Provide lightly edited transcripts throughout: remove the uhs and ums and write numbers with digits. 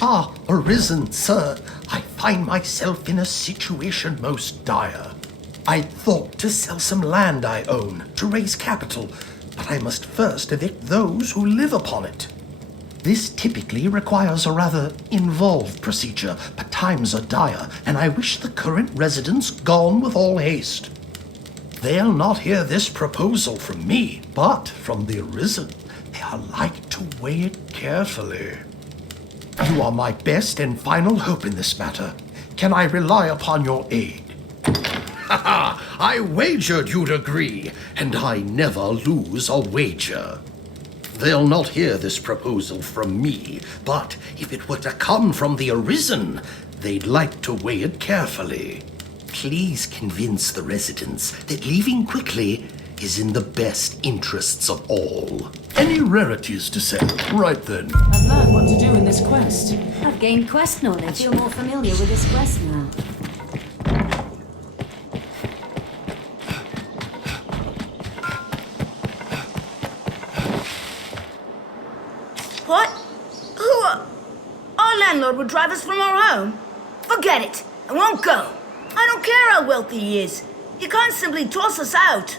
Ah, Arisen, sir. I find myself in a situation most dire. I thought to sell some land I own to raise capital, but I must first evict those who live upon it. This typically requires a rather involved procedure, but times are dire, and I wish the current residents gone with all haste. They'll not hear this proposal from me, but from the Arisen. They are like to weigh it carefully. You are my best and final hope in this matter. Can I rely upon your aid? Ha ha! I wagered you'd agree, and I never lose a wager. They'll not hear this proposal from me, but if it were to come from the Arisen, they'd like to weigh it carefully. Please convince the residents that leaving quickly is in the best interests of all. Any rarities to sell? Right then. I've learned what to do in this quest. I've gained quest knowledge. I feel more familiar with this quest now. What? Our landlord would drive us from our home? Forget it. I won't go. I don't care how wealthy he is. He can't simply toss us out.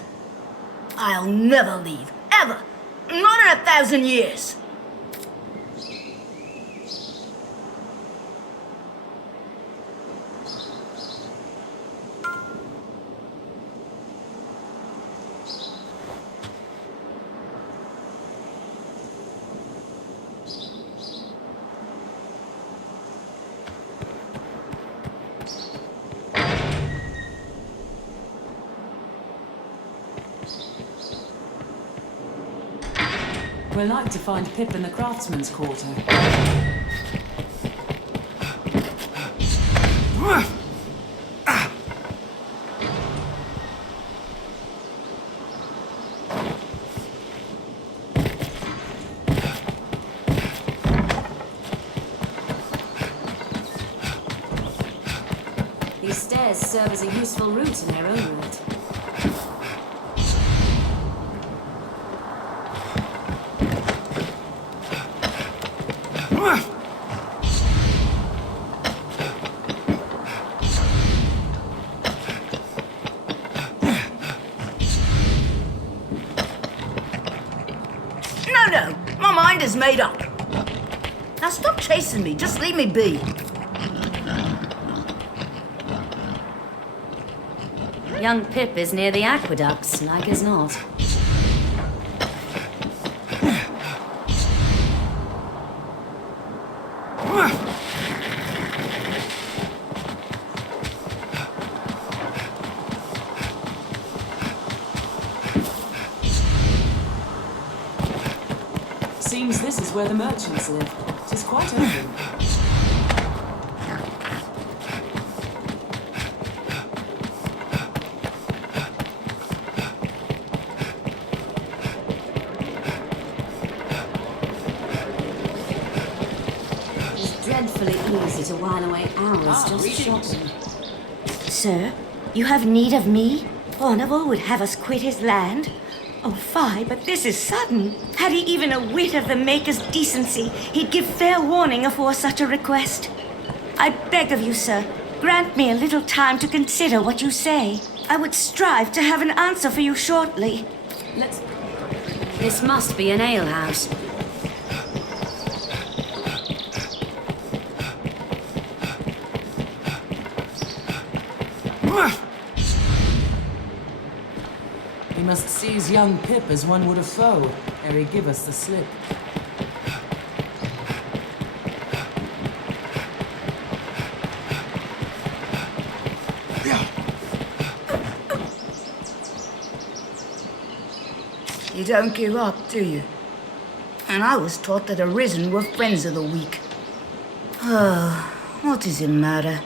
I'll never leave. Ever. Not in 1,000 years. We're like to find Pip in the craftsman's quarter. These stairs serve as a useful route in their own right. No. My mind is made up. Now stop chasing me. Just leave me be. Young Pip is near the aqueducts, like as not. Seems this is where the merchants live. It is quite open. It's dreadfully easy to while away hours just shopping. Sir, you have need of me? Ornival would have us quit his land? Oh, fie, but this is sudden. Had he even a whit of the Maker's decency, he'd give fair warning afore such a request. I beg of you, sir, grant me a little time to consider what you say. I would strive to have an answer for you shortly. This must be an alehouse. We must seize young Pip as one would a foe, ere he give us the slip. You don't give up, do you? And I was taught that Arisen were friends of the weak. Oh, what does it matter?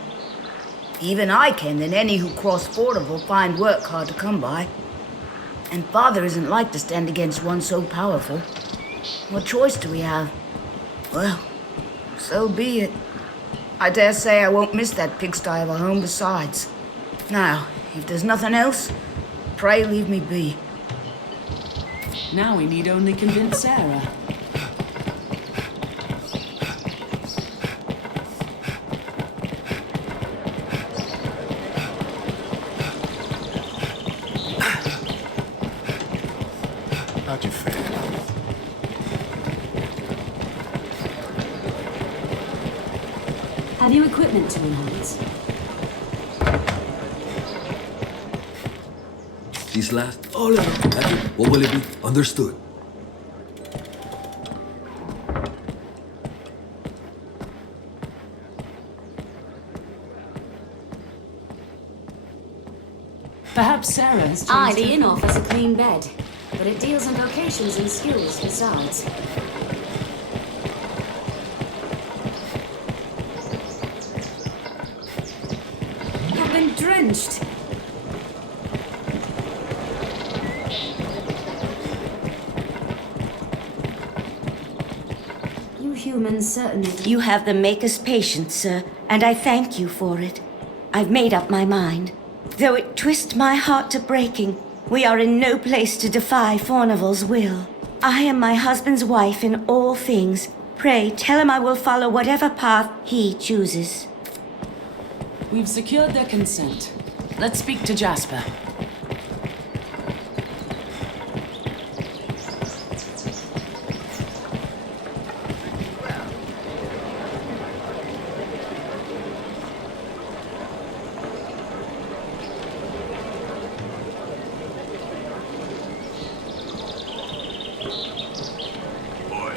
Even I can, and any who cross Fordham will find work hard to come by. And Father isn't like to stand against one so powerful. What choice do we have? Well, so be it. I dare say I won't miss that pigsty of a home besides. Now, if there's nothing else, pray leave me be. Now we need only convince Sarah. de fé. Have you equipment to enhance? This last? Oh, no. Magic. What will it be? Understood. Perhaps Sarah has changed Aye, the her- inn offers a clean bed, but it deals in vocations and skills besides. I've been drenched. You humans certainly do. You have the Maker's patience, sir, and I thank you for it. I've made up my mind. Though it twists my heart to breaking, we are in no place to defy Fornival's will. I am my husband's wife in all things. Pray, tell him I will follow whatever path he chooses. We've secured their consent. Let's speak to Jasper. Boy.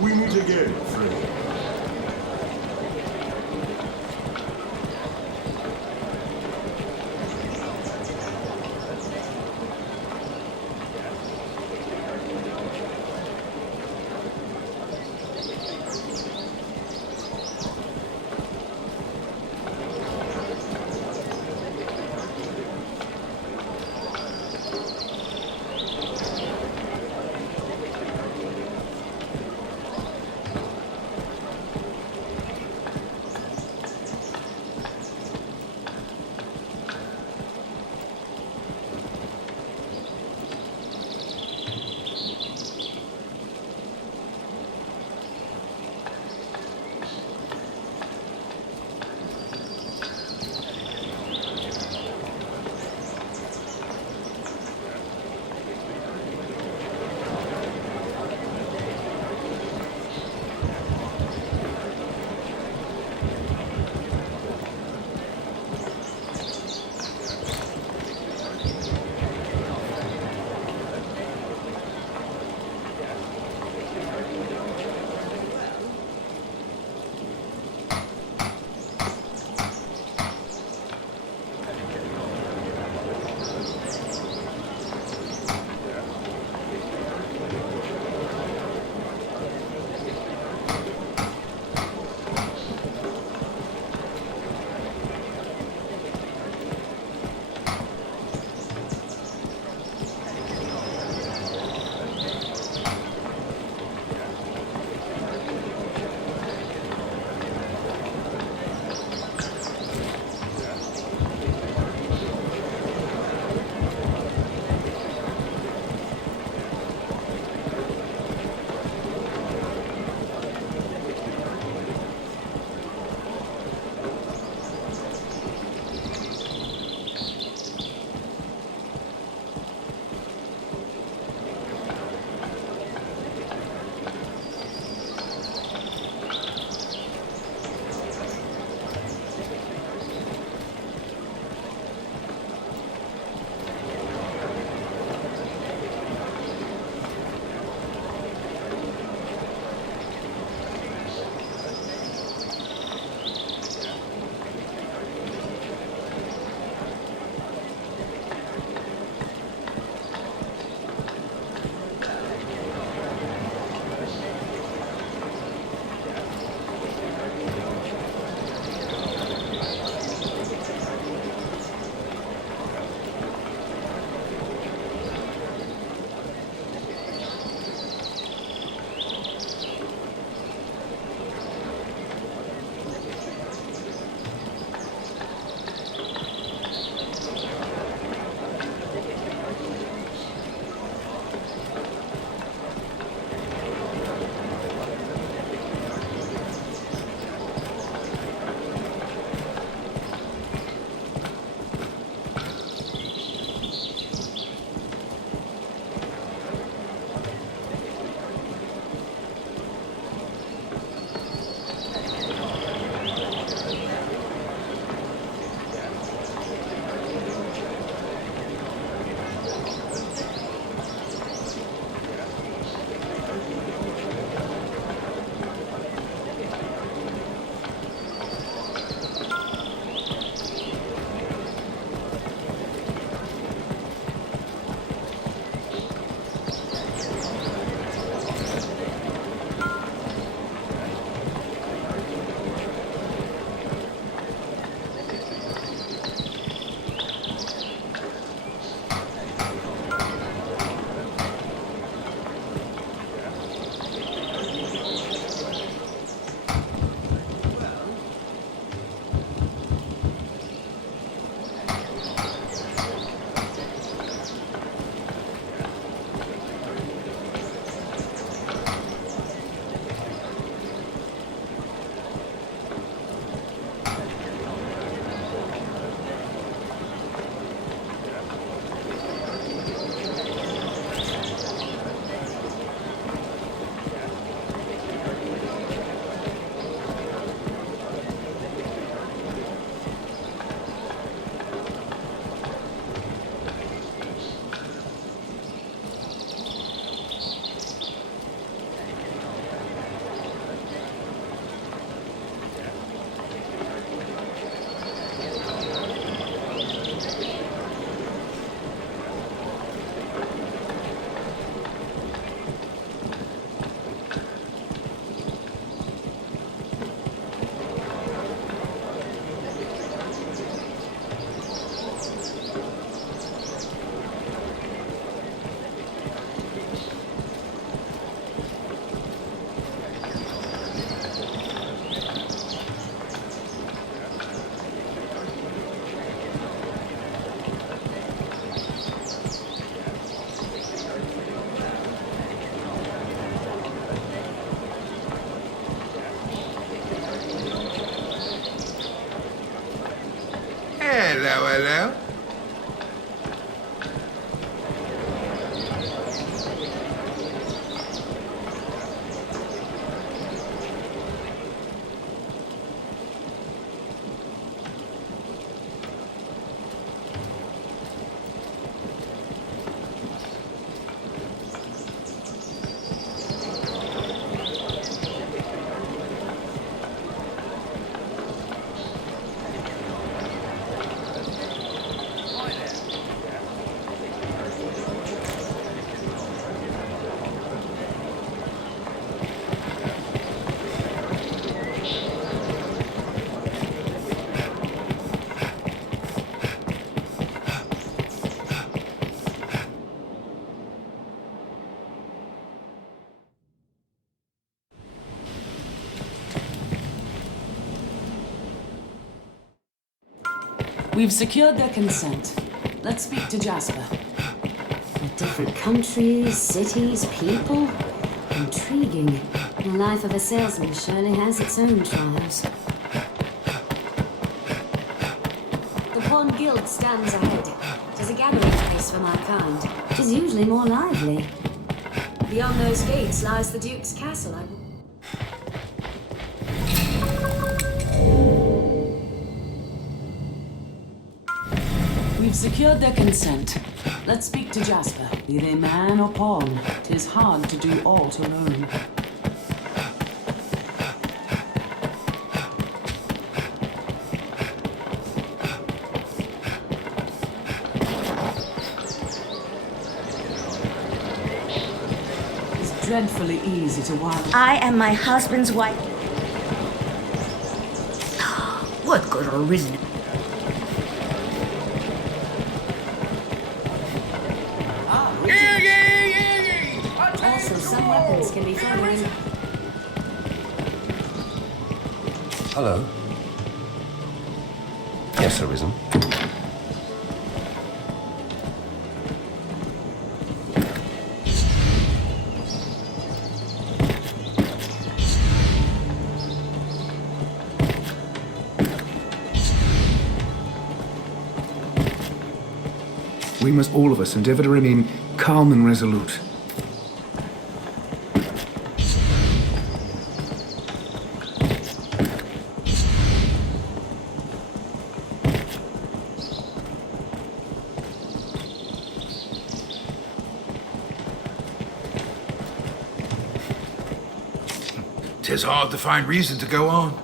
We meet again, friend. Hello, hello. We've secured their consent. Let's speak to Jasper. Different countries, cities, people. Intriguing. The life of a salesman surely has its own trials. The Pawn Guild stands ahead. It is a gathering place for my kind. It is usually more lively. Beyond those gates lies the Duke's castle. We've secured their consent. Let's speak to Jasper. Be they man or pawn, 'tis hard to do aught alone. It's dreadfully easy to wild. I am my husband's wife. What good Arisen? Also, some weapons can be further in. Hello. Yes, Arisen. We must all of us endeavour to remain calm and resolute. Tis hard to find reason to go on.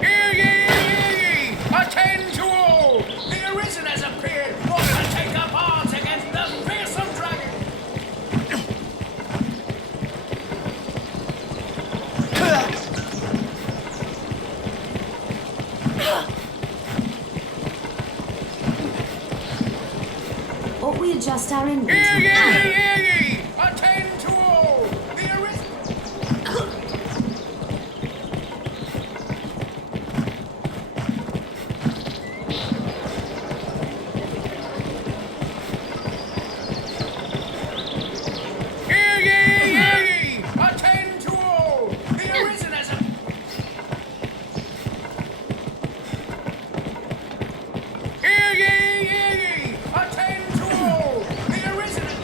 Hear ye, hear ye! Attend to all! The Arisen has appeared, ready to take up arms against the fearsome dragon! Ought we adjust our Hear inventory? ye, hear ye! Attend to all! The Arisen... Hear ye, hear ye! Attend to all! The Arisen has a... Hear ye, hear ye! Attend to all! The Arisen has...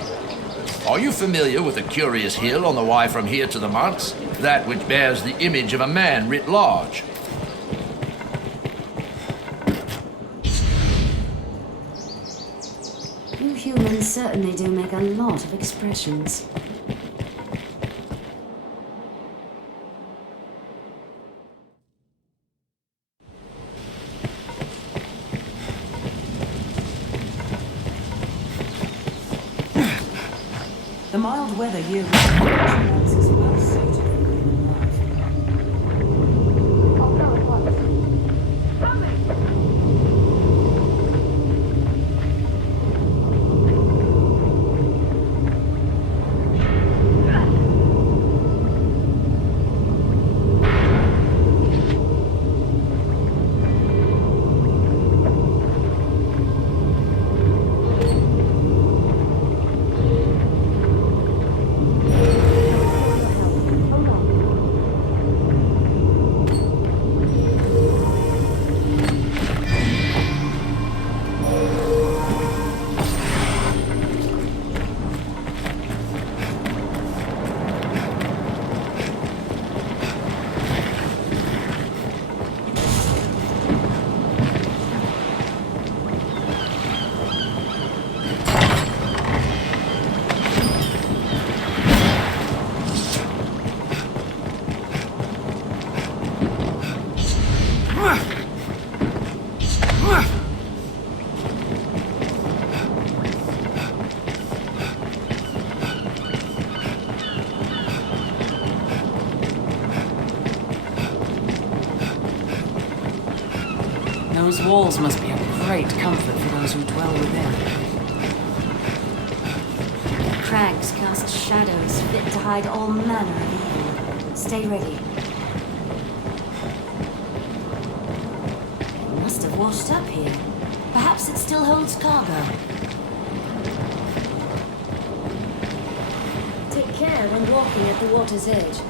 Are you familiar with the curious hill on the way from here to the manse? That which bears the image of a man writ large. You humans certainly do make a lot of expressions. The mild weather year-round is well suited for human life. Those walls must be a great comfort for those who dwell within. Crags cast shadows fit to hide all manner of evil. Stay ready. It must have washed up here. Perhaps it still holds cargo. Take care when walking at the water's edge.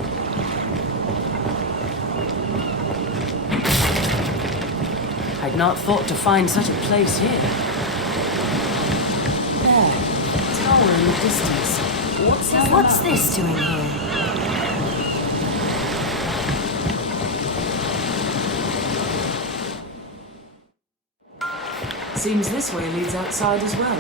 I'd not thought to find such a place here. There, tower in the distance. What's this doing here? Seems this way leads outside as well.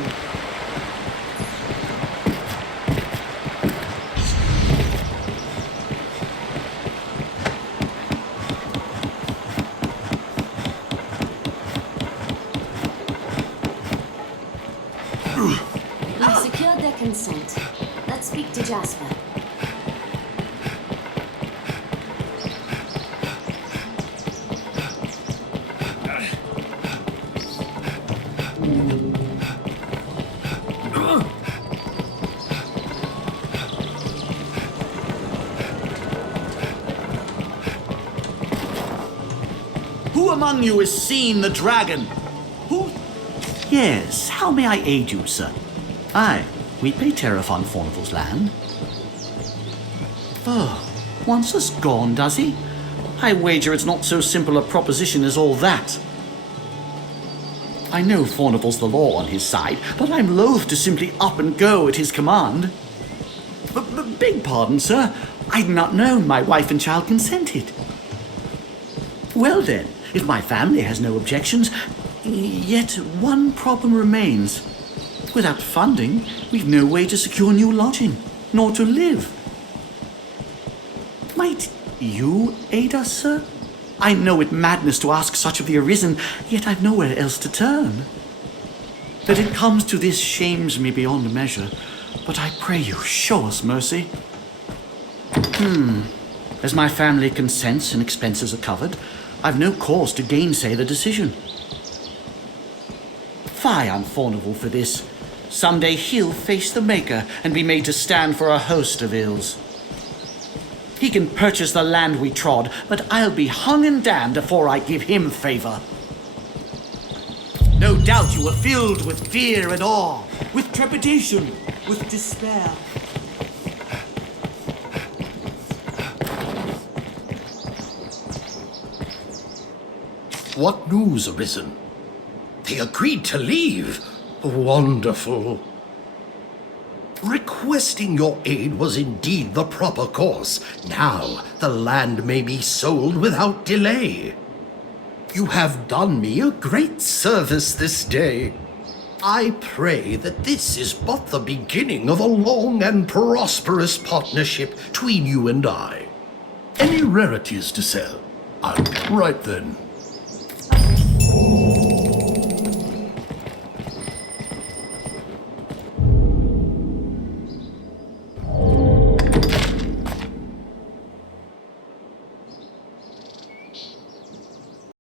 We've secured their consent. Let's speak to Jasper. Who among you has seen the dragon? Who? Yes, how may I aid you, sir? Aye, we pay tariff on Faunval's land. Oh, once us gone, does he? I wager it's not so simple a proposition as all that. I know Faunval's the law on his side, but I'm loath to simply up and go at his command. Beg pardon, sir. I'd not known my wife and child consented. Well then, if my family has no objections, yet one problem remains. Without funding, we've no way to secure new lodging, nor to live. Might you aid us, sir? I know it madness to ask such of the Arisen, yet I've nowhere else to turn. That it comes to this shames me beyond measure, but I pray you, show us mercy. As my family consents and expenses are covered, I've no cause to gainsay the decision. Fie on Faunval for this. Someday he'll face the Maker and be made to stand for a host of ills. He can purchase the land we trod, but I'll be hung and damned before I give him favor. No doubt you were filled with fear and awe, with trepidation, with despair. What news, Arisen? They agreed to leave. Wonderful. Requesting your aid was indeed the proper course. Now the land may be sold without delay. You have done me a great service this day. I pray that this is but the beginning of a long and prosperous partnership between you and I. Any rarities to sell? Right then.